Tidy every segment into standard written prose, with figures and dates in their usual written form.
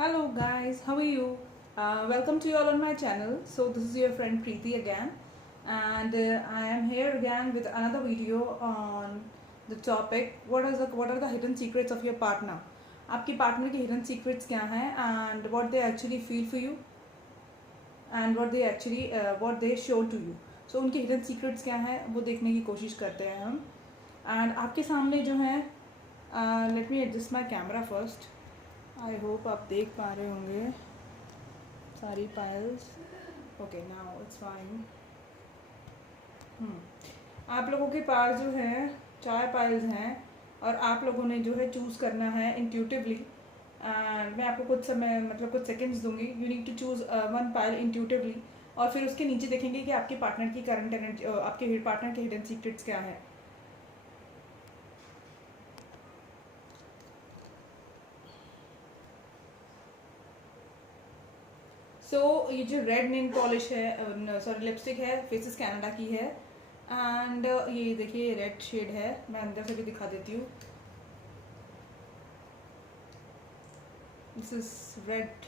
Hello guys, how are you? Welcome to you all on my channel. So this is your friend Preeti again, and I am here again with another video on the topic what are the hidden secrets of your partner. आपकी partner की hidden secrets क्या हैं and what they actually feel for you and what they show to you. So उनके hidden secrets क्या हैं वो देखने की कोशिश करते हैं हम. And आपके सामने जो है let me adjust my camera first. I hope आप देख पा रहे होंगे सारी files. Okay now it's fine. आप लोगों के पास जो है 4 फाइल्स हैं और आप लोगों ने जो है चूज़ करना है इंट्यूटिवली. एंड मैं आपको कुछ समय कुछ सेकंड्स दूंगी. You need to choose one file intuitively और फिर उसके नीचे देखेंगे कि आपके पार्टनर की करंट एनर्जी, आपके पार्टनर के हिडन सीक्रेट्स क्या है. ये जो रेड नेल पॉलिश है, सॉरी लिपस्टिक है, फेसेस कनाडा की है. एंड ये देखिए रेड शेड है. मैं अंदर से भी दिखा देती हूँ. This is red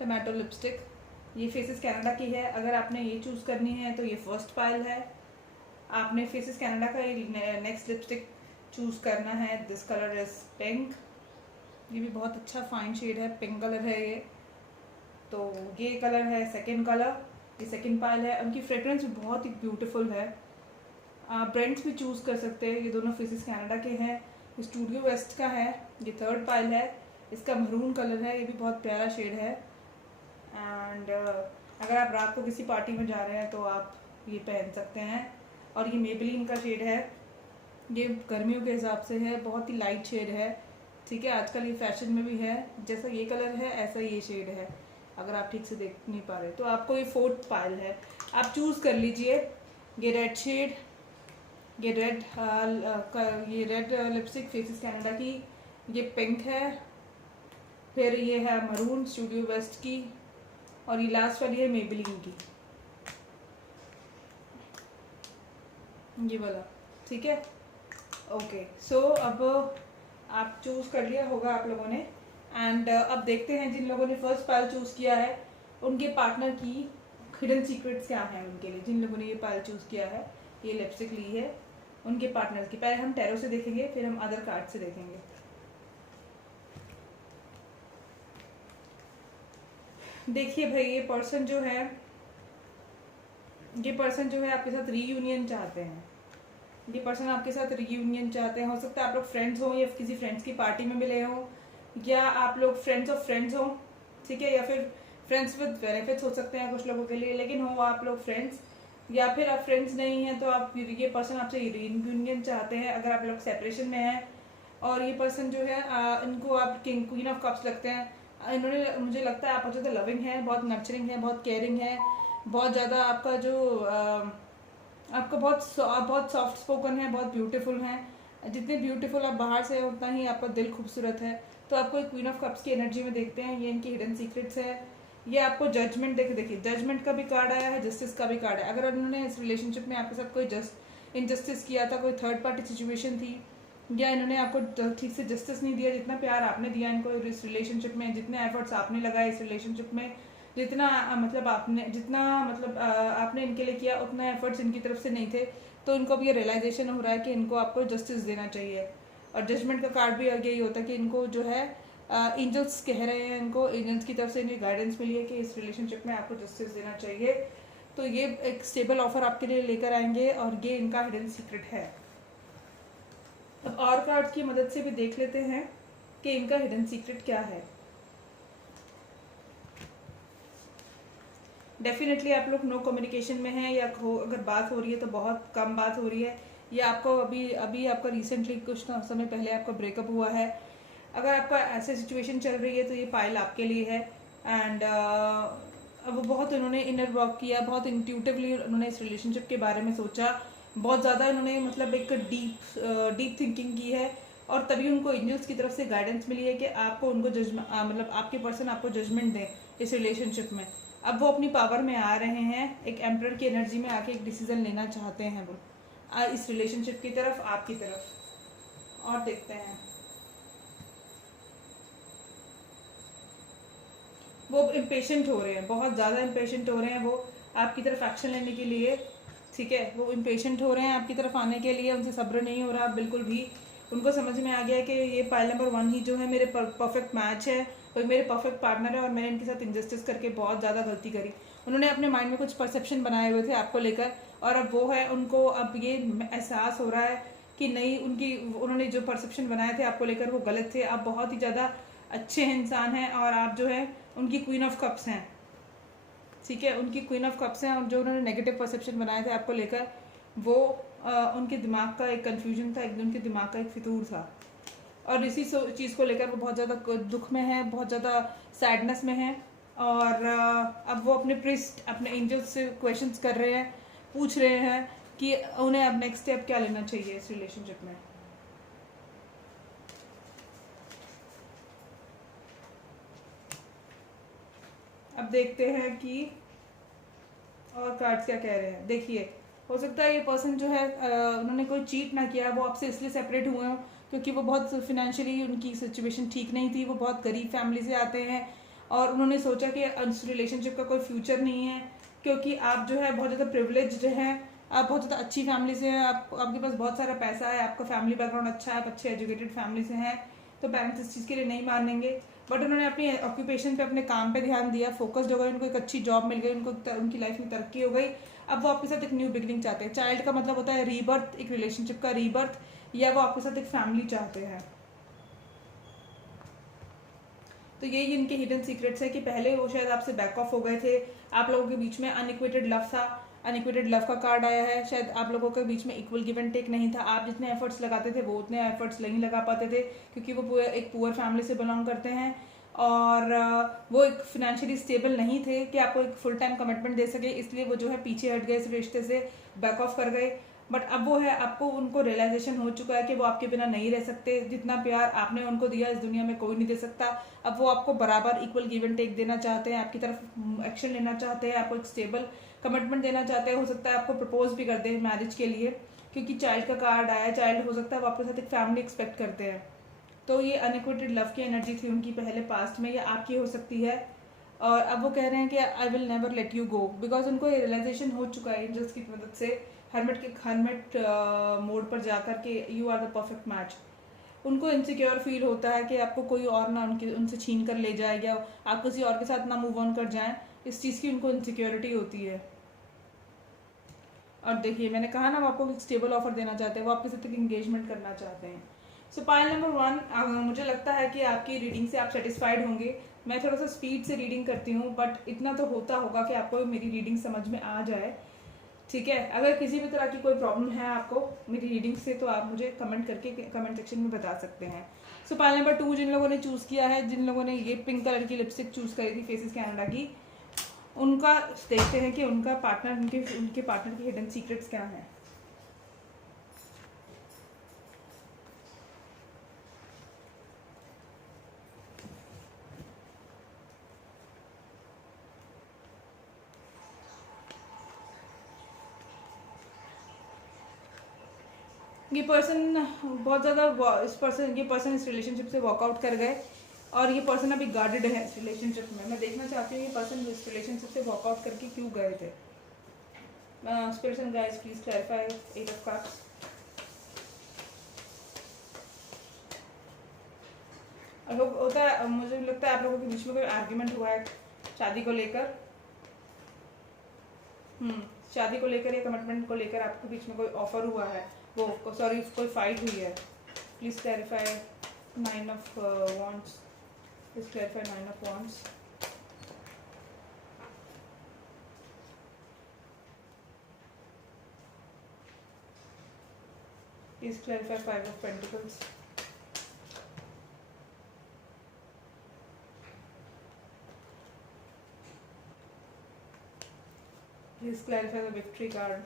tomato lipstick. ये फेसेस कनाडा की है. अगर आपने ये चूज़ करनी है तो ये फर्स्ट फाइल है. आपने फेसेस कनाडा का ये नेक्स्ट लिपस्टिक चूज़ करना है. This colour is pink. ये भी बहुत अच्छा फाइन शेड है. पिंक कलर है ये. तो ये कलर है सेकंड कलर. ये सेकंड फाइल है. उनकी फ्रेग्रेंस भी बहुत ही ब्यूटीफुल है. आप ब्रांड्स भी चूज़ कर सकते हैं. ये दोनों फेसेस कनाडा के हैं. स्टूडियो वेस्ट का है. ये थर्ड फाइल है. इसका मरून कलर है. ये भी बहुत प्यारा शेड है. एंड अगर आप रात को किसी पार्टी में जा रहे हैं तो आप ये पहन सकते हैं. और ये मेबेलिन का शेड है. ये गर्मियों के हिसाब से है. बहुत ही लाइट शेड है. ठीक है, आजकल ये फैशन में भी है. जैसा ये कलर है ऐसा ये शेड है. अगर आप ठीक से देख नहीं पा रहे तो आपको ये फोर्थ फाइल है. आप चूज़ कर लीजिए. ये रेड शेड, ये रेड लिपस्टिक फेसेस कनाडा की. ये पिंक है. फिर ये है मरून स्टूडियो वेस्ट की. और ये लास्ट वाली है मेबेलिन की. ये वाला. ठीक है. ओके सो अब आप चूज़ कर लिया होगा आप लोगों ने. एंड अब देखते हैं जिन लोगों ने फर्स्ट फाइल चूज़ किया है उनके पार्टनर की हिडन सीक्रेट्स क्या हैं उनके लिए. जिन लोगों ने ये फाइल चूज़ किया है, ये लिपस्टिक ली है, उनके पार्टनर की. पहले हम टैरो से देखेंगे, फिर हम अदर कार्ड से देखेंगे. देखिए भाई, ये पर्सन जो है आपके साथ रीयूनियन चाहते हैं. ये पर्सन आपके साथ रीयूनियन चाहते हैं. हो सकता है आप लोग फ्रेंड्स हो या किसी फ्रेंड्स की पार्टी में मिले हों, या आप लोग फ्रेंड्स ऑफ फ्रेंड्स हो. ठीक है, या फिर फ्रेंड्स विद बेनिफिट्स हो सकते हैं कुछ लोगों के लिए. लेकिन हो आप लोग फ्रेंड्स, या फिर आप फ्रेंड्स नहीं हैं तो आप ये पर्सन आपसे रीयूनियन चाहते हैं. अगर आप लोग सेपरेशन में हैं और ये पर्सन जो है इनको आप किंग क्वीन ऑफ कप्स लगते हैं. इन्होंने, मुझे लगता है आप बहुत ज़्यादा लविंग है, बहुत नर्चरिंग है, बहुत केयरिंग है, बहुत ज़्यादा आपका जो आपका बहुत सॉफ्ट स्पोकन है, बहुत ब्यूटीफुल हैं. जितने ब्यूटीफुल आप बाहर से उतना ही आपका दिल खूबसूरत है. तो आपको एक क्वीन ऑफ कप्स की एनर्जी में देखते हैं. ये इनकी हिडन सीक्रेट्स है. ये आपको जजमेंट देखिए जजमेंट का भी कार्ड आया है, जस्टिस का भी कार्ड है. अगर उन्होंने इस रिलेशनशिप में आपके साथ कोई इनजस्टिस किया था, कोई थर्ड पार्टी सिचुएशन थी, या इन्होंने आपको ठीक से जस्टिस नहीं दिया, जितना प्यार आपने दिया इनको इस रिलेशनशिप में, जितने एफर्ट्स आपने लगाए इस रिलेशनशिप में, जितना आपने इनके लिए किया, उतना एफर्ट्स इनकी तरफ से नहीं थे. तो इनको अब ये रियलाइजेशन हो रहा है कि इनको आपको जस्टिस देना चाहिए. और जजमेंट का कार्ड भी यही होता है कि इनको जो है एंजल्स कह रहे हैं, इनको एंजल्स की तरफ से इन्हें गाइडेंस मिली है कि इस रिलेशनशिप में आपको जस्टिस देना चाहिए. तो ये एक स्टेबल ऑफर आपके लिए लेकर आएंगे और ये इनका हिडन सीक्रेट है. अब और कार्ड्स की मदद से भी देख लेते हैं कि इनका हिडन सीक्रेट क्या है. डेफिनेटली आप लोग नो कम्युनिकेशन में हैं, या अगर बात हो रही है तो बहुत कम बात हो रही है, या आपको अभी आपका रिसेंटली कुछ समय पहले आपका ब्रेकअप हुआ है. अगर आपका ऐसे सिचुएशन चल रही है तो ये फाइल आपके लिए है. एंड अब बहुत उन्होंने इनर वर्क किया, बहुत इंट्यूटिवली उन्होंने इस रिलेशनशिप के बारे में सोचा, बहुत ज़्यादा उन्होंने एक डीप थिंकिंग की है. और तभी उनको एंजल्स की तरफ से गाइडेंस मिली है कि आपको उनको आपके पर्सन आपको जजमेंट दें इस रिलेशनशिप में. अब वो अपनी पावर में आ रहे हैं. एक एम्परर की एनर्जी में आके एक डिसीजन लेना चाहते हैं वो इस रिलेशनशिप की तरफ, आपकी तरफ. और देखते हैं. वो इम्पेशेंट हो रहे हैं, बहुत ज़्यादा इम्पेशेंट हो रहे हैं वो आपकी तरफ एक्शन लेने के लिए, ठीक है। वो इम्पेशेंट हो रहे हैं आपकी तरफ आने के लिए, उनसे सब्र नहीं हो रहा बिल्कुल भी। उनको समझ में आ गया कि ये पाइल नंबर 1 ही जो है मेरे परफेक्ट मैच है, कोई मेरे परफेक्ट पार्टनर है, और मैंने इनके साथ इंजस्टिस करके बहुत ज़्यादा गलती करी। उन्होंने अपने माइंड में कुछ परसेप्शन बनाए हुए थे आपको लेकर, और अब वो है, उनको अब ये एहसास हो रहा है कि नहीं, उन्होंने जो परसेप्शन बनाए थे आपको लेकर वो गलत थे। आप बहुत ही ज़्यादा अच्छे इंसान हैं, और आप जो है उनकी क्वीन ऑफ कप्स हैं, ठीक है। उनकी क्वीन ऑफ कप्स हैं, और जो उन्होंने नेगेटिव परसेप्शन बनाए थे आपको लेकर, वो उनके दिमाग का एक कन्फ्यूजन था, एक उनके दिमाग का एक फितूर था, और इसी चीज़ को लेकर वो बहुत ज़्यादा दुख में है, बहुत ज़्यादा सैडनेस में है। और अब वो अपने प्रिस्ट, अपने एंजल्स से क्वेश्चंस कर रहे हैं, पूछ रहे हैं कि उन्हें अब नेक्स्ट स्टेप क्या लेना चाहिए इस रिलेशनशिप में। अब देखते हैं कि और कार्ड्स क्या कह रहे हैं। देखिए, हो सकता है ये पर्सन जो है उन्होंने कोई चीट ना किया, वो आपसे इसलिए सेपरेट हुए हों क्योंकि वो बहुत फिनेंशियली उनकी सिचुएशन ठीक नहीं थी, वो बहुत गरीब फैमिली से आते हैं, और उन्होंने सोचा कि उस रिलेशनशिप का कोई फ्यूचर नहीं है, क्योंकि आप जो है बहुत ज़्यादा प्रिविलेज्ड हैं, आप बहुत ज़्यादा अच्छी फैमिली से हैं, आपके पास बहुत सारा पैसा है, आपका फैमिली बैकग्राउंड अच्छा है, आप अच्छे एजुकेटेड फैमिली से हैं, तो पेरेंट्स इस चीज़ के लिए नहीं मानेंगे। बट उन्होंने अपनी ऑक्यूपेशन पे, अपने काम पे ध्यान दिया, फोकस्ड हो गए, उनको एक अच्छी जॉब मिल गई, उनको उनकी लाइफ में तरक्की हो गई। अब वो आपके साथ एक न्यू बिगनिंग चाहते हैं। चाइल्ड का मतलब होता है रीबर्थ, एक रिलेशनशिप का रीबर्थ, या वो आपके साथ एक फैमिली चाहते हैं। तो यही इनके हिडन सीक्रेट्स है कि पहले वो शायद आपसे बैक ऑफ हो गए थे, आप लोगों के बीच में अनइक्वेटेड लव था, अनइक्वेटेड लव का कार्ड आया है, शायद आप लोगों के बीच में इक्वल गिव एंड टेक नहीं था, आप जितने एफर्ट्स लगाते थे वो उतने एफर्ट्स नहीं लगा पाते थे, क्योंकि वो एक पुअर फैमिली से बिलोंग करते हैं, और वो एक फिनेंशियली स्टेबल नहीं थे कि आपको एक फुल टाइम कमिटमेंट दे सके, इसलिए वो जो है पीछे हट गए इस रिश्ते से, बैक ऑफ कर गए। बट अब वो है, आपको उनको रियलाइजेशन हो चुका है कि वो आपके बिना नहीं रह सकते, जितना प्यार आपने उनको दिया इस दुनिया में कोई नहीं दे सकता। अब वो आपको बराबर इक्वल गिव एंड टेक देना चाहते हैं, आपकी तरफ एक्शन लेना चाहते हैं, आपको एक स्टेबल कमिटमेंट देना चाहते हैं। हो सकता है आपको प्रपोज भी कर दे मैरिज के लिए, क्योंकि चाइल्ड का कार्ड आया, चाइल्ड हो सकता है वो आपके साथ एक फैमिली एक्सपेक्ट करते हैं। तो ये अनइक्वेटेड लव की एनर्जी थी उनकी पहले पास्ट में, या आपकी हो सकती है। और अब वो कह रहे हैं कि I will never let you go, because उनको ये रियलाइजेशन हो चुका है एंजल्स की मदद से, हर्मिट मोड पर जाकर के you are the perfect match. उनको इनसिक्योर फील होता है कि आपको कोई और ना उनसे छीन कर ले जाए, या आप किसी और के साथ ना मूव ऑन कर जाएं, इस चीज़ की उनको इनसिक्योरिटी होती है। और देखिए, मैंने कहा ना, वो आपको एक स्टेबल ऑफर देना चाहते हैं, वो आपके साथ एक इंगेजमेंट करना चाहते हैं। सो पाइल नंबर 1, मुझे लगता है कि आपकी रीडिंग से आप सेटिस्फाइड होंगे। मैं थोड़ा सा स्पीड से रीडिंग करती हूँ, बट इतना तो होता होगा कि आपको मेरी रीडिंग समझ में आ जाए, ठीक है। अगर किसी भी तरह की कोई प्रॉब्लम है आपको मेरी रीडिंग से, तो आप मुझे कमेंट करके कमेंट सेक्शन में बता सकते हैं। सो पाइल नंबर 2 जिन लोगों ने चूज़ किया है, जिन लोगों ने ये पिंक कलर की लिपस्टिक चूज़ करी थी फेसेस कनाडा की, उनका देखते हैं कि उनका पार्टनर, उनके पार्टनर की हिडन सीक्रेट्स क्या हैं। ये पर्सन बहुत ज़्यादा ये पर्सन इस रिलेशनशिप से वॉकआउट कर गए, और ये पर्सन अभी गार्डेड है इस रिलेशनशिप में। मैं देखना चाहती हूँ ये पर्सन इस रिलेशनशिप से वॉकआउट करके क्यों गए थे। Spirits and guides please clarify 8 of cups. होता है, मुझे लगता है आप लोगों के बीच में कोई आर्ग्यूमेंट हुआ है शादी को लेकर, शादी को लेकर या कमिटमेंट को लेकर आपके बीच में कोई ऑफर हुआ है, वो सॉरी कोई फाइट हुई है। Please clarify 9 of wands, please clarify 9 of wands। Please clarify 5 of pentacles। Please clarify the victory card.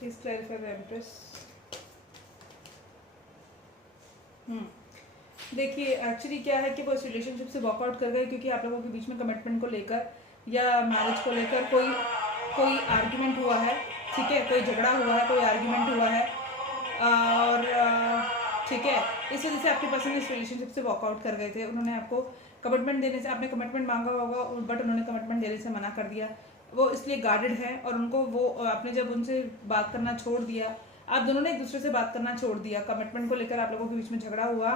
Please clarify empress. देखिए एक्चुअली क्या है कि वो इस रिलेशनशिप से वॉकआउट कर गए क्योंकि आप लोगों के बीच में कमिटमेंट को लेकर या मैरिज को लेकर कोई आर्ग्यूमेंट हुआ है, ठीक है, कोई झगड़ा हुआ है, कोई आर्ग्यूमेंट हुआ है, और ठीक है, इस वजह से आपके पर्सन इस रिलेशनशिप से वॉकआउट कर गए थे। उन्होंने आपको कमिटमेंट देने से, आपने कमिटमेंट मांगा होगा बट उन्होंने कमिटमेंट देने से मना कर दिया। वो इसलिए गार्डेड है और उनको वो आपने जब उनसे बात करना छोड़ दिया, आप दोनों ने एक दूसरे से बात करना छोड़ दिया, कमिटमेंट को लेकर आप लोगों के बीच में झगड़ा हुआ,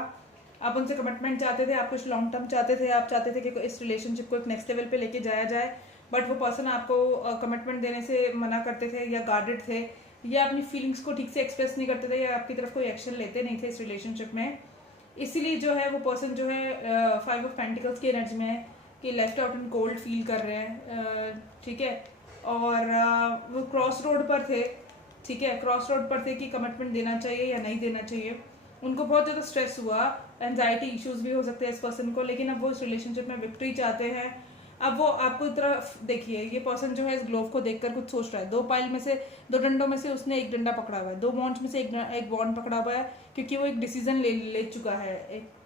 आप उनसे कमिटमेंट चाहते थे, आप कुछ लॉन्ग टर्म चाहते थे, आप चाहते थे कि इस रिलेशनशिप को एक नेक्स्ट लेवल पे लेके जाया जाए, बट वो पर्सन आपको कमिटमेंट देने से मना करते थे या गार्डेड थे या अपनी फीलिंग्स को ठीक से एक्सप्रेस नहीं करते थे या आपकी तरफ कोई एक्शन लेते नहीं थे इस रिलेशनशिप में। इसीलिए जो है वो पर्सन जो है 5 ऑफ पेंटिकल्स की एनर्जी में है कि left out and cold feel कर रहे हैं, ठीक है, और वो क्रॉस रोड पर थे, ठीक है, क्रॉस रोड पर थे कि कमिटमेंट देना चाहिए या नहीं देना चाहिए। उनको बहुत ज़्यादा स्ट्रेस हुआ, एंजाइटी इश्यूज भी हो सकते हैं इस पर्सन को, लेकिन अब वो इस रिलेशनशिप में विक्ट्री चाहते हैं। अब वो आपको तरफ देखिए, ये पर्सन जो है इस ग्लोव को देखकर कुछ सोच रहा है। 2 पाइल में से 2 डंडों में से उसने एक डंडा पकड़ा हुआ है, 2 बॉन्ड्स में से एक बॉन्ड पकड़ा हुआ है क्योंकि वो एक डिसीजन ले चुका है,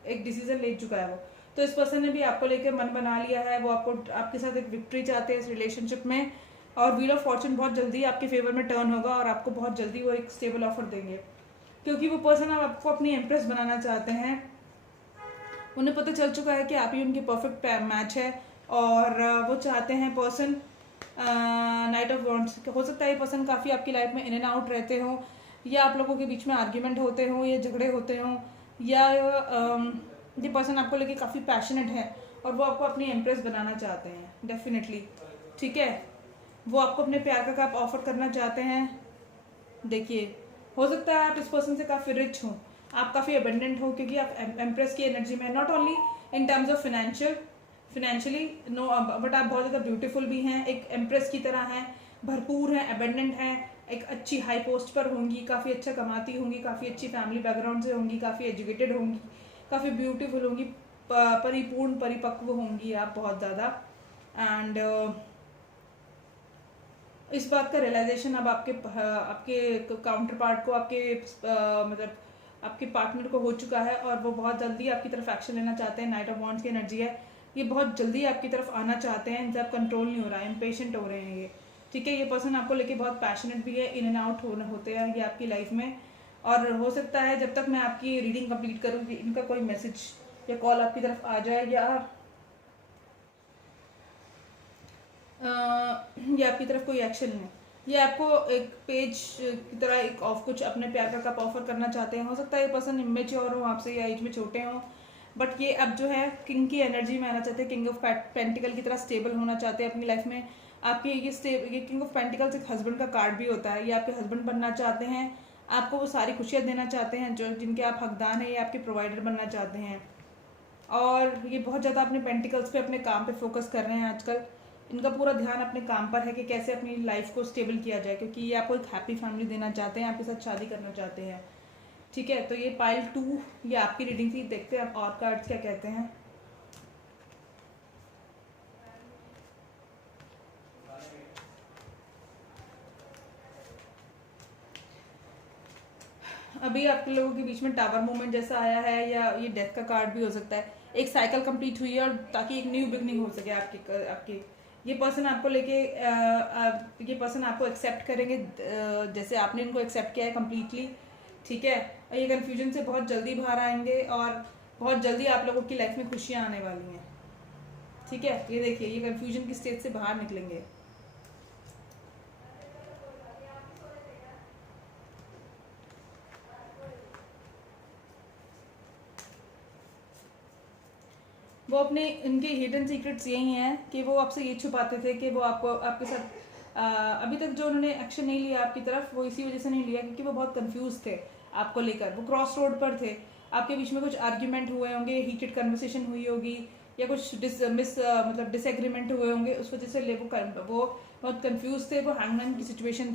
एक डिसीजन ले चुका है वो। तो इस पर्सन ने भी आपको लेकर मन बना लिया है, वो आपके साथ एक विक्ट्री चाहते हैं इस रिलेशनशिप में, और व्हील ऑफ फॉर्चून बहुत जल्दी आपके फेवर में टर्न होगा और आपको बहुत जल्दी वो एक स्टेबल ऑफर देंगे क्योंकि वो पर्सन अब आपको अपनी इम्प्रेस बनाना चाहते हैं। उन्हें पता चल चुका है कि आप ही उनकी परफेक्ट मैच है और वो चाहते हैं पर्सन नाइट ऑफ वॉन्ड्स। हो सकता है ये पर्सन काफ़ी आपकी लाइफ में इन एंड आउट रहते हो या आप लोगों के बीच में आर्ग्यूमेंट होते हो या झगड़े होते हो, या ये पर्सन आपको लेके काफ़ी पैशनेट है और वो आपको अपनी इम्प्रेस बनाना चाहते हैं डेफिनेटली, ठीक है। वो आपको अपने प्यार का कप ऑफर करना चाहते हैं। देखिए, हो सकता है आप इस पर्सन से काफ़ी रिच हो, आप काफ़ी अबेंडेंट हो क्योंकि आप एम्प्रेस की एनर्जी में, not only in terms of financially no, but आप बहुत ज़्यादा ब्यूटीफुल भी हैं, एक एम्प्रेस की तरह हैं, भरपूर हैं, अबेंडेंट हैं, एक अच्छी हाई पोस्ट पर होंगी, काफ़ी अच्छा कमाती होंगी, काफ़ी अच्छी फैमिली बैकग्राउंड से होंगी, काफ़ी एजुकेटेड होंगी, काफ़ी ब्यूटीफुल होंगी, परिपूर्ण परिपक्व होंगी आप बहुत ज़्यादा। एंड इस बात का रियलाइजेशन अब आपके काउंटर पार्ट को, मतलब आपके पार्टनर को हो चुका है और वो बहुत जल्दी आपकी तरफ एक्शन लेना चाहते हैं। नाइट ऑफ वॉन्ड्स की एनर्जी है, ये बहुत जल्दी आपकी तरफ आना चाहते हैं, इनसे आप कंट्रोल नहीं हो रहा है, इम्पेशेंट हो रहे हैं ये, ठीक है। ये पर्सन आपको लेके बहुत पैशनेट भी है, इन एंड आउट होते हैं ये आपकी लाइफ में, और हो सकता है जब तक मैं आपकी रीडिंग कंप्लीट करूँगी इनका कोई मैसेज या कॉल आपकी तरफ आ जाए या आपकी तरफ कोई एक्शन है, ये आपको एक पेज की तरह एक कुछ अपने प्यार का कप ऑफर करना चाहते हैं। हो सकता है ये पर्सन इमेच्योर हो आपसे या एज में छोटे हों, बट ये अब जो है किंग की एनर्जी में आना चाहते हैं, किंग ऑफ पेंटिकल की तरह स्टेबल होना चाहते हैं अपनी लाइफ में। आपके ये किंग ऑफ पेंटिकल्स एक हस्बैंड का कार्ड भी होता है, ये आपके हस्बैंड बनना चाहते हैं, आपको वो सारी खुशियाँ देना चाहते हैं जो जिनके आप हकदार हैं, ये आपके प्रोवाइडर बनना चाहते हैं। और ये बहुत ज़्यादा अपने पेंटिकल्स पे, अपने काम पे फोकस कर रहे हैं आजकल। इनका पूरा ध्यान अपने काम पर है कि कैसे अपनी लाइफ को स्टेबल किया जाए, क्योंकि ये आपको एक हैप्पी फैमिली देना चाहते हैं, आपके साथ शादी करना चाहते हैं, ठीक है। तो ये पाइल 2 ये आपकी रीडिंग थी, देखते हैं और कार्ड्स क्या कहते हैं। अभी आप लोगों के बीच में टावर मूवमेंट जैसा आया है, या ये डेथ का कार्ड भी हो सकता है। एक साइकिल कंप्लीट हुई है और ताकि एक न्यू बिगनिंग हो सके आपके ये पर्सन आपको लेके ये पर्सन आपको एक्सेप्ट करेंगे जैसे आपने इनको एक्सेप्ट किया है कम्प्लीटली, ठीक है। और ये कन्फ्यूजन से बहुत जल्दी बाहर आएंगे और बहुत जल्दी आप लोगों की लाइफ में खुशियाँ आने वाली हैं, ठीक है। ये देखिए, ये कन्फ्यूजन की स्टेज से बाहर निकलेंगे। वो अपने इनके हिडन सीक्रेट्स यही हैं कि वो आपसे ये छुपाते थे कि वो आपके साथ अभी तक जो उन्होंने एक्शन नहीं लिया आपकी तरफ, वो इसी वजह से नहीं लिया क्योंकि वो बहुत कंफ्यूज थे आपको लेकर। वो क्रॉस रोड पर थे, आपके बीच में कुछ आर्ग्यूमेंट हुए होंगे, हीटेड कन्वर्सेशन हुई होगी, या कुछ मतलब डिसएग्रीमेंट हुए होंगे, उस वजह से वो बहुत कंफ्यूज थे, वो हैंगमैन की सिचुएशन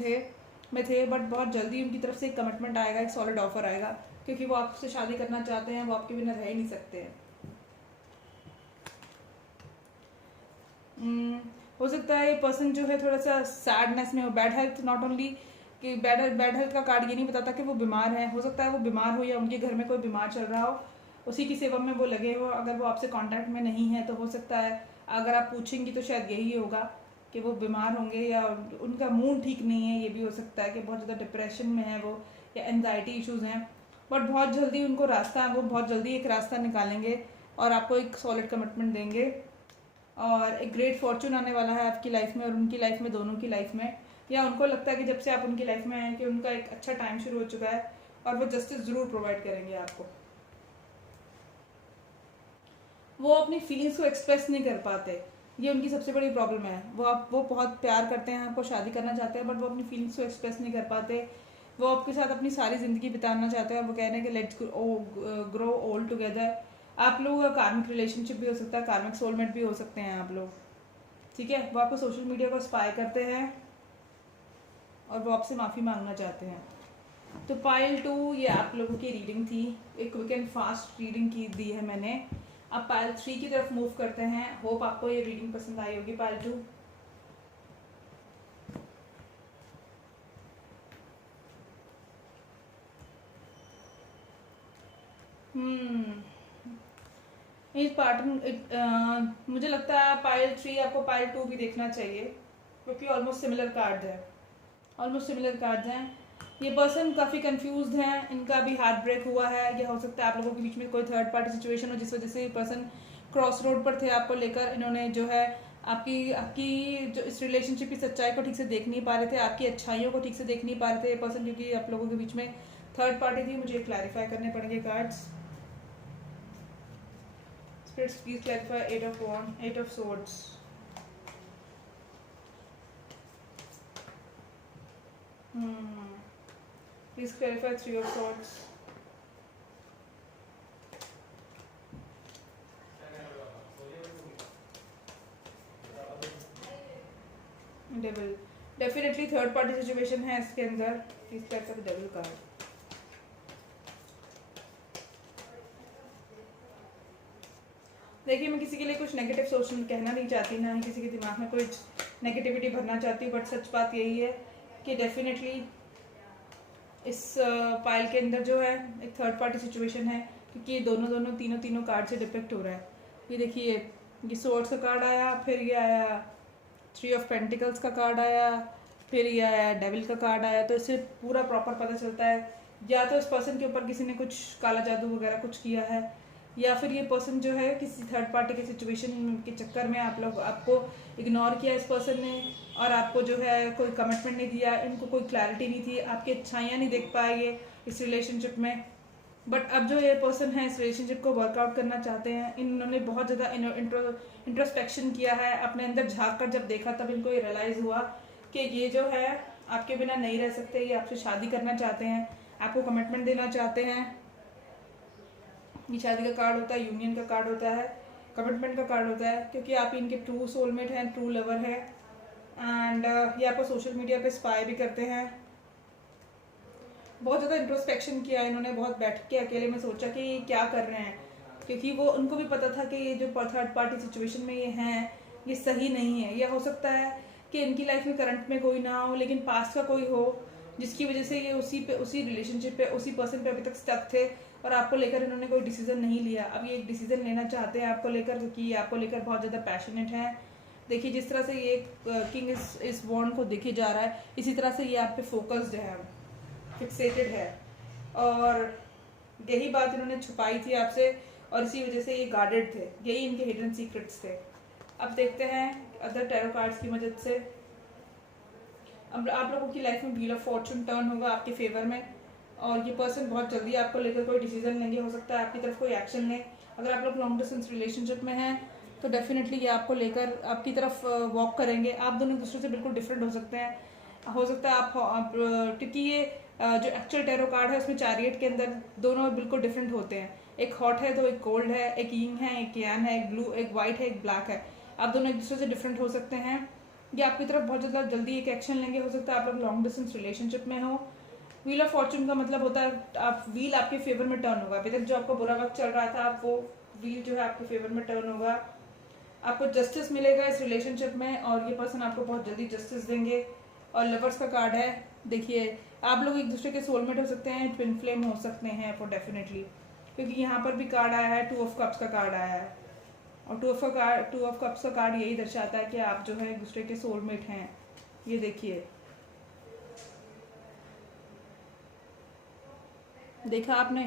में थे। बट बहुत जल्दी उनकी तरफ से एक कमिटमेंट आएगा, एक सॉलिड ऑफर आएगा, क्योंकि वो आपसे शादी करना चाहते हैं, वो आपके बिना रह ही नहीं सकते हैं। हो सकता है ये पर्सन जो है थोड़ा सा सैडनेस में हो, बैड हेल्थ, नॉट ओनली कि बैड हेल्थ का कार्ड ये नहीं बताता कि वो बीमार है। हो सकता है वो बीमार हो या उनके घर में कोई बीमार चल रहा हो, उसी की सेवा में वो लगे हो। अगर वो आपसे कांटेक्ट में नहीं है तो हो सकता है अगर आप पूछेंगी तो शायद यही होगा कि वो बीमार होंगे या उनका मूड ठीक नहीं है। ये भी हो सकता है कि बहुत ज़्यादा डिप्रेशन में है वो, या एनजाइटी इश्यूज़ हैं। बट बहुत जल्दी उनको वो बहुत जल्दी एक रास्ता निकालेंगे और आपको एक सॉलिड कमिटमेंट देंगे, और एक ग्रेट फॉर्चून आने वाला है आपकी लाइफ में और उनकी लाइफ में, दोनों की लाइफ में। या उनको लगता है कि जब से आप उनकी लाइफ में आए कि उनका एक अच्छा टाइम शुरू हो चुका है और वो जस्टिस ज़रूर प्रोवाइड करेंगे आपको। वो अपनी फीलिंग्स को एक्सप्रेस नहीं कर पाते, ये उनकी सबसे बड़ी प्रॉब्लम है। वो बहुत प्यार करते हैं, आपको शादी करना चाहते हैं, बट वो अपनी फीलिंग्स को एक्सप्रेस नहीं कर पाते। वो आपके साथ अपनी सारी ज़िंदगी बिताना चाहते हैं और वो कह रहे हैं कि लेट्स ग्रो ओल्ड टुगेदर। आप लोग का कार्मिक रिलेशनशिप भी हो सकता है, कार्मिक सोलमेट भी हो सकते हैं आप लोग, ठीक है। वो आपको सोशल मीडिया को स्पाई करते हैं और वो आपसे माफ़ी मांगना चाहते हैं। तो पाइल 2 ये आप लोगों की रीडिंग थी, एक क्विक एंड फास्ट रीडिंग की दी है मैंने। अब पाइल 3 की तरफ मूव करते हैं। होप आपको ये रीडिंग पसंद आई होगी। पाइल 2 इस पार्ट मुझे लगता है पाइल 3 आपको पाइल 2 भी देखना चाहिए, क्योंकि ऑलमोस्ट सिमिलर कार्ड है, ऑलमोस्ट सिमिलर कार्ड हैं। ये पर्सन काफ़ी कंफ्यूज्ड हैं, इनका भी हार्ट ब्रेक हुआ है, या हो सकता है आप लोगों के बीच में कोई थर्ड पार्टी सिचुएशन हो जिस वजह से ये पर्सन क्रॉस रोड पर थे आपको लेकर। इन्होंने जो है आपकी आपकी जो इस रिलेशनशिप की सच्चाई को ठीक से देख नहीं पा रहे थे, आपकी अच्छाइयों को ठीक से देख नहीं पा रहे थे ये पर्सन, क्योंकि आप लोगों के बीच में थर्ड पार्टी थी। मुझे क्लैरिफाई करने पड़ेंगे cards. Spirits please clarify 8 of wand, 8 of swords. Please clarify 3 of swords. Devil, definitely third party situation है इसके अंदर। Please clarify the devil card. देखिए, मैं किसी के लिए कुछ नेगेटिव सोचना कहना नहीं चाहती, ना ही किसी के दिमाग में कुछ नेगेटिविटी भरना चाहती हूँ, बट सच बात यही है कि डेफिनेटली इस पाइल के अंदर जो है एक थर्ड पार्टी सिचुएशन है, क्योंकि ये तीनों कार्ड से डिपेक्ट हो रहा है। ये देखिए, ये सोर्ड्स का कार्ड आया, फिर ये आया 3 ऑफ पेंटिकल्स का कार्ड आया, फिर ये आया डेविल का कार्ड आया। तो इससे पूरा प्रॉपर पता चलता है या तो इस पर्सन के ऊपर किसी ने कुछ काला जादू वगैरह कुछ किया है, या फिर ये पर्सन जो है किसी थर्ड पार्टी के सिचुएशन के चक्कर में आपको इग्नोर किया इस पर्सन ने, और आपको जो है कोई कमिटमेंट नहीं दिया, इनको कोई क्लैरिटी नहीं थी, आपकी अच्छाइयाँ नहीं देख पाए ये इस रिलेशनशिप में। बट अब जो ये पर्सन है इस रिलेशनशिप को वर्कआउट करना चाहते हैं। इन्होंने बहुत ज़्यादा इंट्रोस्पेक्शन किया है, अपने अंदर झाँक कर जब देखा तब इनको ये रियलाइज़ हुआ कि ये जो है आपके बिना नहीं रह सकते, ये आपसे शादी करना चाहते हैं, आपको कमिटमेंट देना चाहते हैं। ये शादी का कार्ड होता है, यूनियन का कार्ड होता है, कमिटमेंट का कार्ड होता है, क्योंकि आप इनके ट्रू सोलमेट हैं, ट्रू लवर है। एंड ये आपको सोशल मीडिया पे स्पाई भी करते हैं। बहुत ज़्यादा इंट्रोस्पेक्शन किया इन्होंने, बहुत बैठ के अकेले में सोचा कि ये क्या कर रहे हैं, क्योंकि वो उनको भी पता था कि ये जो थर्ड पार्टी सिचुएशन में ये हैं ये सही नहीं है। या हो सकता है कि इनकी लाइफ में करंट में कोई ना हो, लेकिन पास्ट का कोई हो, जिसकी वजह से ये उसी रिलेशनशिप पे, उसी पर्सन पे अभी तक स्टक थे और आपको लेकर इन्होंने कोई डिसीजन नहीं लिया। अब ये एक डिसीजन लेना चाहते हैं आपको लेकर, क्योंकि ये आपको लेकर बहुत ज़्यादा पैशनेट हैं। देखिए, जिस तरह से ये किंग इस वॉन्ड को देखे जा रहा है, इसी तरह से ये आप पे फोकस्ड है, फिक्सेटेड है, और यही बात इन्होंने छुपाई थी आपसे और इसी वजह से ये गार्डेड थे। यही इनके हिडन सीक्रेट्स थे। अब देखते हैं अदर टैरो कार्ड्स की मदद से। अब आप लोगों की लाइफ में व्हील ऑफ फॉर्चून टर्न होगा आपके फेवर में, और ये पर्सन बहुत जल्दी आपको लेकर कोई डिसीजन लेंगे। हो सकता है आपकी तरफ कोई एक्शन लें। अगर आप लोग लॉन्ग डिस्टेंस रिलेशनशिप में हैं तो डेफिनेटली ये आपको लेकर आपकी तरफ वॉक करेंगे। आप दोनों एक दूसरे से बिल्कुल डिफरेंट हो सकते हैं। हो सकता है आप क्योंकि ये जो एक्चुअल टैरो कार्ड है उसमें चैरियट के अंदर दोनों बिल्कुल डिफरेंट होते हैं। एक हॉट है तो एक कोल्ड है, एक यिंग है, एक यान है, एक ब्लू, एक वाइट है, एक ब्लैक है। आप दोनों एक दूसरे से डिफरेंट हो सकते हैं। ये आपकी तरफ बहुत ज़्यादा जल्दी एक एक्शन लेंगे। हो सकता है आप लोग लॉन्ग डिस्टेंस रिलेशनशिप में हो। व्हील ऑफ फॉर्चून का मतलब होता है आप व्हील आपके फेवर में टर्न होगा। अभी तक जो आपको बुरा वक्त चल रहा था, आप वो व्हील जो है आपके फेवर में टर्न होगा। आपको जस्टिस मिलेगा इस रिलेशनशिप में, और ये पर्सन आपको बहुत जल्दी जस्टिस देंगे। और लवर्स का कार्ड है, देखिए, आप लोग एक दूसरे के सोलमेट हो सकते हैं, ट्विन फ्लेम हो सकते हैं फॉर डेफिनेटली, क्योंकि यहाँ पर भी कार्ड आया है, 2 ऑफ कप्स का कार्ड आया है। और 2 ऑफ कप्स का कार्ड यही दर्शाता है कि आप जो है एक दूसरे के सोलमेट हैं। ये देखिए, देखा आपने।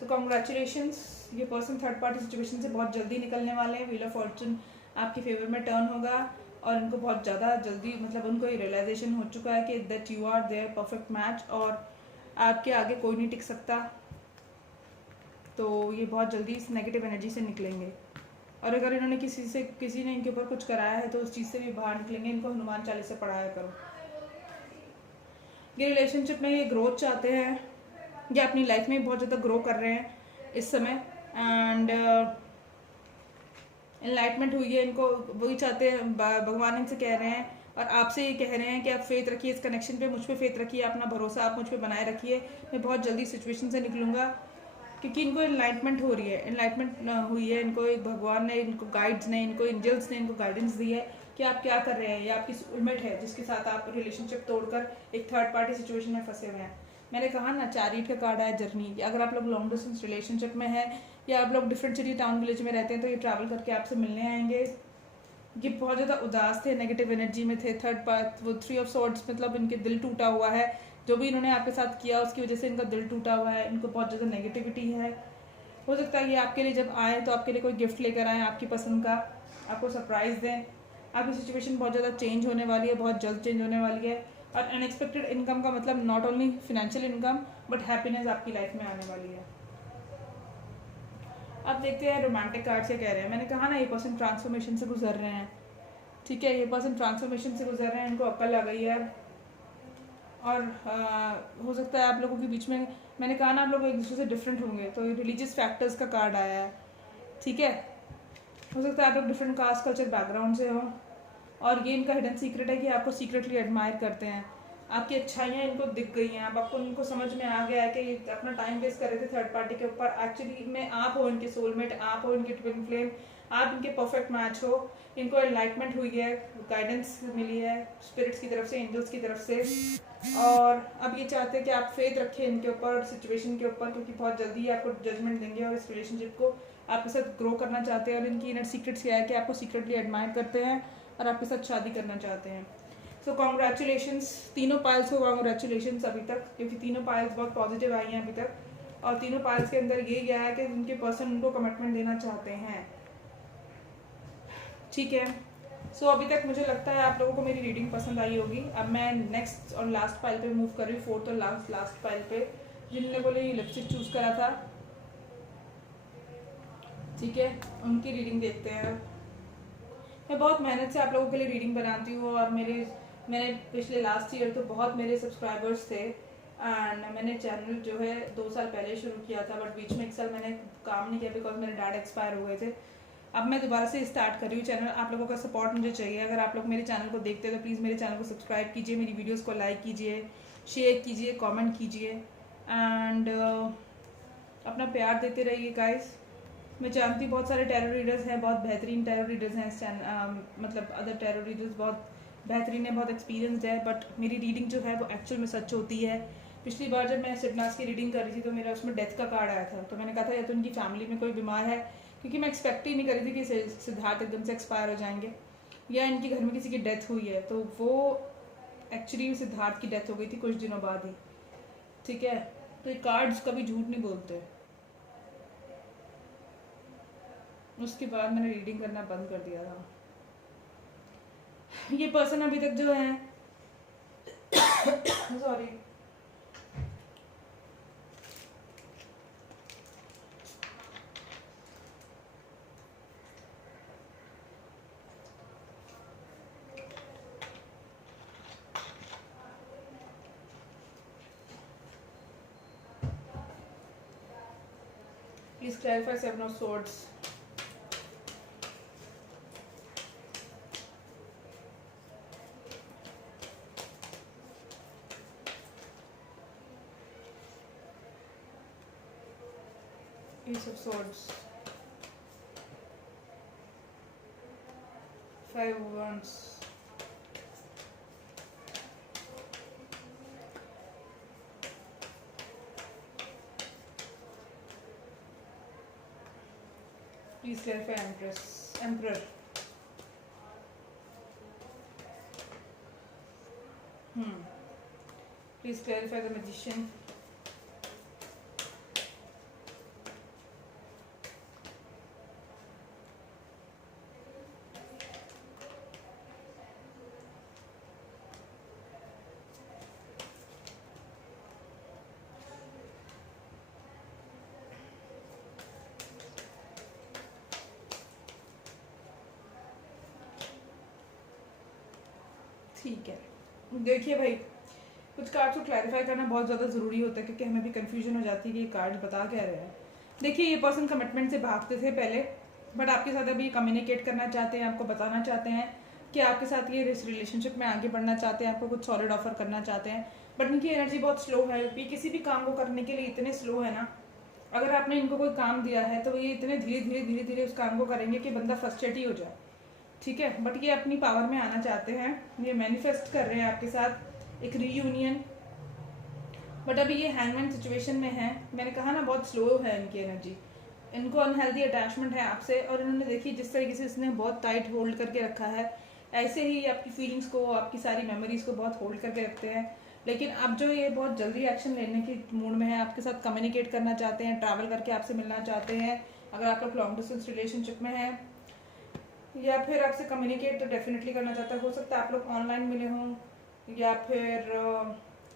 सो कॉन्ग्रेचुलेशंस, ये पर्सन थर्ड पार्टी सिचुएशन से बहुत जल्दी निकलने वाले हैं। व्हील ऑफ फॉर्चून आपके फेवर में टर्न होगा और उनको बहुत ज़्यादा जल्दी, मतलब उनको ये रियलाइजेशन हो चुका है कि that you are their perfect match और आपके आगे कोई नहीं टिक सकता। तो ये बहुत जल्दी इस नेगेटिव एनर्जी से निकलेंगे। और अगर इन्होंने किसी ने इनके ऊपर कुछ कराया है तो उस चीज़ से भी बाहर निकलेंगे। इनको हनुमान चालीसा पढ़ाया करो। ये रिलेशनशिप में ये ग्रोथ चाहते हैं, ये अपनी लाइफ में बहुत ज़्यादा ग्रो कर रहे हैं इस समय। एंड एनलाइटमेंट हुई है इनको, वही चाहते हैं। भगवान इनसे कह रहे हैं और आपसे ये कह रहे हैं कि आप फेथ रखिए इस कनेक्शन पे, मुझ पे फेथ रखिए, अपना भरोसा आप मुझ पे बनाए रखिए। मैं बहुत जल्दी सिचुएशन से निकलूंगा, क्योंकि इनको एनलाइटमेंट हो रही है, एनलाइटमेंट हुई है इनको। एक भगवान ने इनको, गाइड्स ने इनको, एंजल्स ने इनको गाइडेंस दी है कि आप क्या कर रहे हैं। ये आपकी सोलमेट है जिसके साथ आप रिलेशनशिप तोड़कर एक थर्ड पार्टी सिचुएशन में फंसे हुए हैं। मैंने कहा ना, चैरियट का कार्ड है, जर्नी। अगर आप लोग लॉन्ग डिस्टेंस रिलेशनशिप में है या आप लोग डिफरेंट सिटी, टाउन, विलेज में रहते हैं तो ये ट्रैवल करके आपसे मिलने आएंगे। ये बहुत ज़्यादा उदास थे, नेगेटिव एनर्जी में थे। थर्ड पार्ट, वो 3 ऑफ सॉर्ड्स, मतलब इनके दिल टूटा हुआ है। जो भी इन्होंने आपके साथ किया उसकी वजह से इनका दिल टूटा हुआ है। इनको बहुत ज़्यादा नेगेटिविटी है। हो सकता है कि आपके लिए जब आए तो आपके लिए कोई गिफ्ट लेकर आए आपकी पसंद का, आपको सरप्राइज़ दें। आपकी सिचुएशन बहुत ज़्यादा चेंज होने वाली है, बहुत जल्द चेंज होने वाली है। और अनएक्सपेक्टेड इनकम का मतलब not only financial income but happiness आपकी लाइफ में आने वाली है। अब देखते हैं रोमांटिक कार्ड से कह रहे हैं। मैंने कहा ना, ये पर्सन ट्रांसफॉर्मेशन से गुजर रहे हैं। ठीक है, ये पर्सन ट्रांसफॉर्मेशन से गुजर रहे हैं, इनको अक्ल आ गई है। और हो सकता है आप लोगों के बीच में, मैंने कहा ना, आप लोग एक दूसरे से डिफरेंट होंगे, तो ये रिलीजियस फैक्टर्स का कार्ड आया है। ठीक है, हो सकता है आप लोग डिफरेंट कास्ट कल्चर बैकग्राउंड से हो और ये इनका हिडन सीक्रेट है कि आपको सीक्रेटली एडमायर करते हैं। आपकी अच्छाइयाँ इनको दिख गई हैं, अब आपको इनको समझ में आ गया है कि ये अपना टाइम वेस्ट कर रहे थे थर्ड पार्टी के ऊपर। एक्चुअली में आप हो इनके सोलमेट, आप हो इनके ट्विन फ्लेम, आप इनके परफेक्ट मैच हो। इनको एनलाइटमेंट हुई है, गाइडेंस मिली है स्पिरिट्स की तरफ से, एंजल्स की तरफ से। और अब ये चाहते हैं कि आप फेथ रखें इनके ऊपर, सिचुएशन के ऊपर, क्योंकि बहुत जल्दी आपको जजमेंट देंगे और इस रिलेशनशिप को आपके साथ ग्रो करना चाहते हैं। और इनकी इनर सीक्रेट्स क्या है कि आपको सीक्रेटली एडमायर करते हैं और आपके साथ शादी करना चाहते हैं। सो कॉन्ग्रेचुलेशंस, तीनों पायल्स को कॉन्ग्रेचुलेशंस अभी तक, क्योंकि तीनों पायल्स बहुत पॉजिटिव आई हैं अभी तक। और तीनों पायल्स के अंदर ये गया है कि उनके पर्सन उनको कमिटमेंट देना चाहते हैं। ठीक है, सो अभी तक मुझे लगता है आप लोगों को मेरी रीडिंग पसंद आई होगी। अब मैं नेक्स्ट और लास्ट पाइल पे मूव कर रही हूँ, फोर्थ और लास्ट पाइल पे, जिनने बोले ये लिपस्टिक चूज करा था। ठीक है, उनकी रीडिंग देखते हैं। मैं बहुत मेहनत से आप लोगों के लिए रीडिंग बनाती हूँ और मैंने पिछले लास्ट ईयर तो बहुत मेरे सब्सक्राइबर्स थे एंड मैंने चैनल जो है 2 साल पहले शुरू किया था, बट बीच में 1 साल मैंने काम नहीं किया बिकॉज मेरे डैड एक्सपायर हो गए थे। अब मैं दोबारा से स्टार्ट कर रही हूँ चैनल। आप लोगों का सपोर्ट मुझे चाहिए। अगर आप लोग मेरे चैनल को देखते हैं तो प्लीज़ मेरे चैनल को सब्सक्राइब कीजिए, मेरी वीडियोज़ को लाइक कीजिए, शेयर कीजिए, कॉमेंट कीजिए एंड अपना प्यार देते रहिए गाइस। मैं जानती हूँ बहुत सारे टैरो रीडर्स हैं, बहुत बेहतरीन टैरो रीडर्स हैं इस चैनल, मतलब अदर टैरो रीडर्स बहुत बेहतरीन है, बहुत एक्सपीरियंसड है, बट मेरी रीडिंग जो है वो एक्चुअल में सच होती है। पिछली बार जब मैं सिडनास की रीडिंग कर रही थी तो मेरा उसमें डेथ का कार्ड आया था, तो मैंने कहा था या तो उनकी फैमिली में कोई बीमार है, क्योंकि मैं एक्सपेक्ट ही नहीं कर रही थी कि सिद्धार्थ एकदम से एक्सपायर हो जाएंगे, या इनके घर में किसी की डेथ हुई है। तो वो एक्चुअली सिद्धार्थ की डेथ हो गई थी कुछ दिनों बाद ही। ठीक है, तो ये कार्ड्स कभी झूठ नहीं बोलते। उसके बाद मैंने रीडिंग करना बंद कर दिया था। ये पर्सन अभी तक जो है sorry, please clarify 7 of swords। Ace of swords, 5 of wands, please clarify emperor. Please clarify the magician. ठीक है, देखिए भाई, कुछ कार्ड्स को क्लैरिफाई करना बहुत ज़्यादा ज़रूरी होता है, क्योंकि हमें भी कंफ्यूजन हो जाती है कि ये कार्ड बता क्या रहे हैं। देखिए, ये पर्सन कमिटमेंट से भागते थे पहले, बट आपके साथ अभी कम्युनिकेट करना चाहते हैं, आपको बताना चाहते हैं कि आपके साथ ये इस रिलेशनशिप में आगे बढ़ना चाहते हैं, आपको कुछ सॉलिड ऑफर करना चाहते हैं। बट इनकी एनर्जी बहुत स्लो है, ये किसी भी काम को करने के लिए इतने स्लो है ना, अगर आपने इनको कोई काम दिया है तो ये इतने धीरे धीरे धीरे धीरे उस काम को करेंगे कि बंदा फ्रस्ट्रेट ही हो जाए। ठीक है, बट ये अपनी पावर में आना चाहते हैं, ये मैनिफेस्ट कर रहे हैं आपके साथ एक रीयूनियन। बट अभी ये हैंगमैन सिचुएशन में है, मैंने कहा ना बहुत स्लो है इनकी एनर्जी, इनको अनहेल्दी अटैचमेंट है आपसे। और इन्होंने देखिए जिस तरीके से इसने बहुत टाइट होल्ड करके रखा है, ऐसे ही आपकी फीलिंग्स को, आपकी सारी मेमोरीज को बहुत होल्ड करके रखते हैं। लेकिन अब जो ये बहुत जल्दी एक्शन लेने की मूड में है, आपके साथ कम्युनिकेट करना चाहते हैं, ट्रैवल करके आपसे मिलना चाहते हैं। अगर आप लोग लॉन्ग डिस्टेंस रिलेशनशिप में हैं, या फिर आपसे कम्युनिकेट तो डेफिनेटली करना चाहता है। हो सकता है आप लोग ऑनलाइन मिले हों, या फिर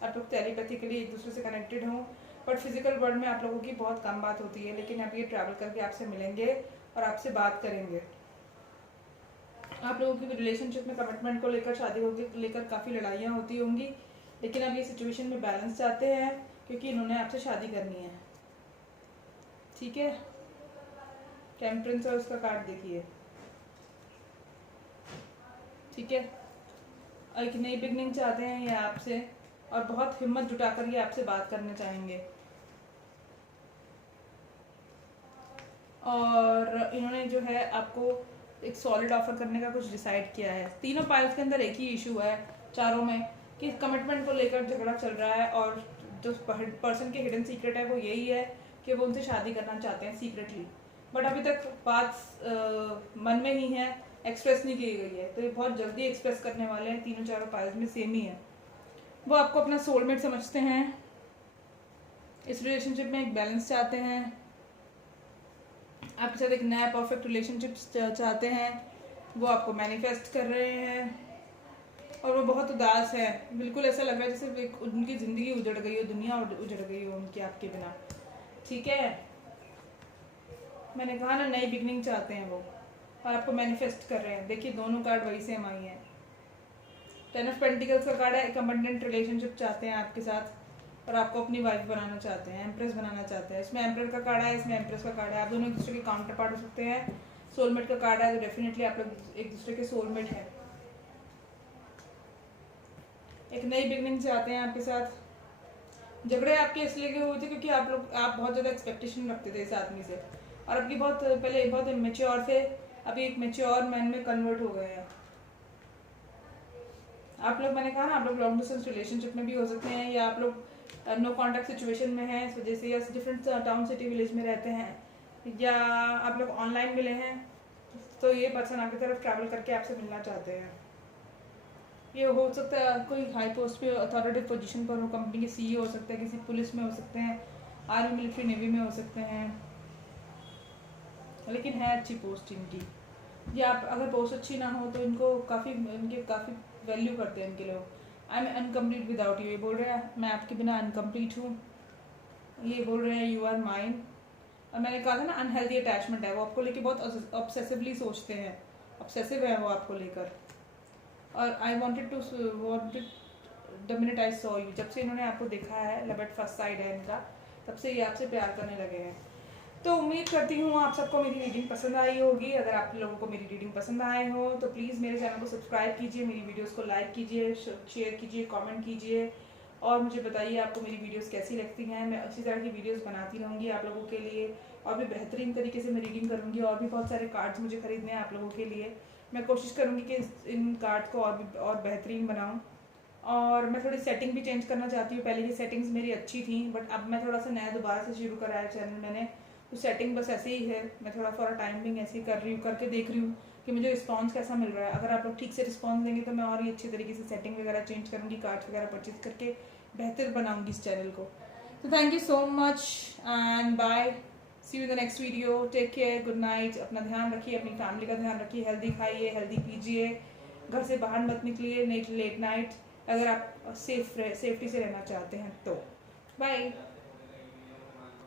आप लोग टेलीपैथिकली एक दूसरे से कनेक्टेड हों, बट फिजिकल वर्ल्ड में आप लोगों की बहुत कम बात होती है। लेकिन अब ये ट्रैवल करके आपसे मिलेंगे और आपसे बात करेंगे। आप लोगों की रिलेशनशिप में कमिटमेंट को लेकर, शादी को लेकर काफ़ी लड़ाइयाँ होती होंगी, लेकिन अब ये सिचुएशन में बैलेंस चाहते हैं, क्योंकि इन्होंने आपसे शादी करनी है। ठीक है, टेम्परेंस और उसका कार्ड देखिए। ठीक है, एक नई बिगनिंग चाहते हैं ये आपसे, और बहुत हिम्मत जुटाकर ये आपसे बात करना चाहेंगे। और इन्होंने जो है आपको एक सॉलिड ऑफर करने का कुछ डिसाइड किया है। तीनों पाइल्स के अंदर एक ही इशू है चारों में, कि कमिटमेंट को लेकर झगड़ा चल रहा है, और जो पर्सन की हिडन सीक्रेट है वो यही है कि वो उनसे शादी करना चाहते हैं सीक्रेटली। बट अभी तक बात मन में ही है, एक्सप्रेस नहीं की गई है, तो ये बहुत जल्दी एक्सप्रेस करने वाले हैं। तीनों चारों पाइल्स में सेम ही है, वो आपको अपना सोलमेट समझते हैं, इस रिलेशनशिप में एक बैलेंस चाहते हैं, आपके साथ एक नया परफेक्ट रिलेशनशिप चाहते हैं, वो आपको मैनिफेस्ट कर रहे हैं। और वो बहुत उदास है, बिल्कुल ऐसा लग रहा है जैसे उनकी ज़िंदगी उजड़ गई हो, दुनिया उजड़ गई हो उनकी आपके बिना। ठीक है, मैंने कहा ना नई बिगनिंग चाहते हैं वो, और आपको मैनिफेस्ट कर रहे हैं। देखिए दोनों कार्ड वही सेम आई हैं। 10 ऑफ पेंटिकल्स का कार्ड है, एक अबंडेंट रिलेशनशिप चाहते हैं आपके साथ, और आपको अपनी वाइफ बनाना चाहते हैं, एम्प्रेस बनाना चाहते हैं। इसमें एम्प्रेस का कार्ड है, इसमें एम्प्रेस का कार्ड है। आप दोनों एक दूसरे के काउंटर पार्ट हो सकते हैं। सोलमेट का कार्ड है, तो डेफिनेटली आप लोग एक दूसरे के सोलमेट हैं। एक नई बिगनिंग चाहते हैं आपके साथ। झगड़े आपके इसलिए के हुए थे क्योंकि आप बहुत ज़्यादा एक्सपेक्टेशन रखते थे इस आदमी से, और आपकी बहुत पहले बहुत मेच्योर थे, अभी एक मेच्योर मैन में कन्वर्ट हो गए हैं आप लोग। मैंने कहा ना आप लोग लॉन्ग डिस्टेंस रिलेशनशिप में भी हो सकते हैं, या आप लोग नो कॉन्टैक्ट सिचुएशन में हैं इस वजह से, या डिफरेंट टाउन सिटी विलेज में रहते हैं, या आप लोग ऑनलाइन मिले हैं, तो ये पर्सन आपकी तरफ ट्रैवल करके आपसे मिलना चाहते हैं। ये हो सकता है कोई हाई पोस्ट पे अथॉरिटी पोजीशन पर हो, कंपनी के सीईओ हो सकते हैं, किसी पुलिस में हो सकते हैं, आर्मी मिलिट्री नेवी में हो सकते हैं, लेकिन है अच्छी पोस्ट इनकी। या आप अगर पोस्ट अच्छी ना हो तो इनको काफ़ी वैल्यू करते हैं इनके लोग। I am incomplete without you, ये बोल रहे हैं मैं आपके बिना अनकम्प्लीट हूँ। ये बोल रहे हैं यू आर माइन। और मैंने कहा था ना अनहेल्दी अटैचमेंट है, वो आपको लेके बहुत ऑब्सेसिवली सोचते हैं, ऑब्सेसिव है वो आपको लेकर। और I wanted the minute I saw you, जब से इन्होंने आपको देखा है, लव एट फर्स्ट साइड है इनका, तब से ये आपसे प्यार करने लगे हैं। तो उम्मीद करती हूँ आप सबको मेरी रीडिंग पसंद आई होगी। अगर आप लोगों को मेरी रीडिंग पसंद आए हो तो प्लीज़ मेरे चैनल को सब्सक्राइब कीजिए, मेरी वीडियोस को लाइक कीजिए, शेयर कीजिए, कमेंट कीजिए, और मुझे बताइए आपको मेरी वीडियोस कैसी लगती हैं। मैं इसी तरह की वीडियोस बनाती रहूँगी आप लोगों के लिए, और भी बेहतरीन तरीके से मैं रीडिंग करूँगी। और भी बहुत सारे कार्ड्स मुझे खरीदने हैं आप लोगों के लिए, मैं कोशिश करूँगी कि इन कार्ड्स को और बेहतरीन बनाऊँ। और मैं थोड़ी सेटिंग भी चेंज करना चाहती हूँ। पहले की सेटिंग्स मेरी अच्छी थी, बट अब मैं थोड़ा सा नया दोबारा से शुरू करा है चैनल मैंने, तो सेटिंग बस ऐसे ही है, मैं थोड़ा फॉर टाइमिंग ऐसे ही कर रही हूँ, करके देख रही हूँ कि मुझे रिस्पॉन्स कैसा मिल रहा है। अगर आप लोग ठीक से रिस्पॉन्स देंगे तो मैं और ही अच्छी तरीके से सेटिंग वगैरह चेंज करूँगी, कार्ड्स वगैरह परचेज करके बेहतर बनाऊँगी इस चैनल को। तो thank you so much and bye, see you in the next video, take care, good night. अपना ध्यान रखिए, अपनी फैमिली का ध्यान रखिए, हेल्दी खाइए, हेल्दी पीजिए, घर से बाहर मत निकलिए लेट नाइट, अगर आप सेफ्टी से रहना चाहते हैं तो। बाय।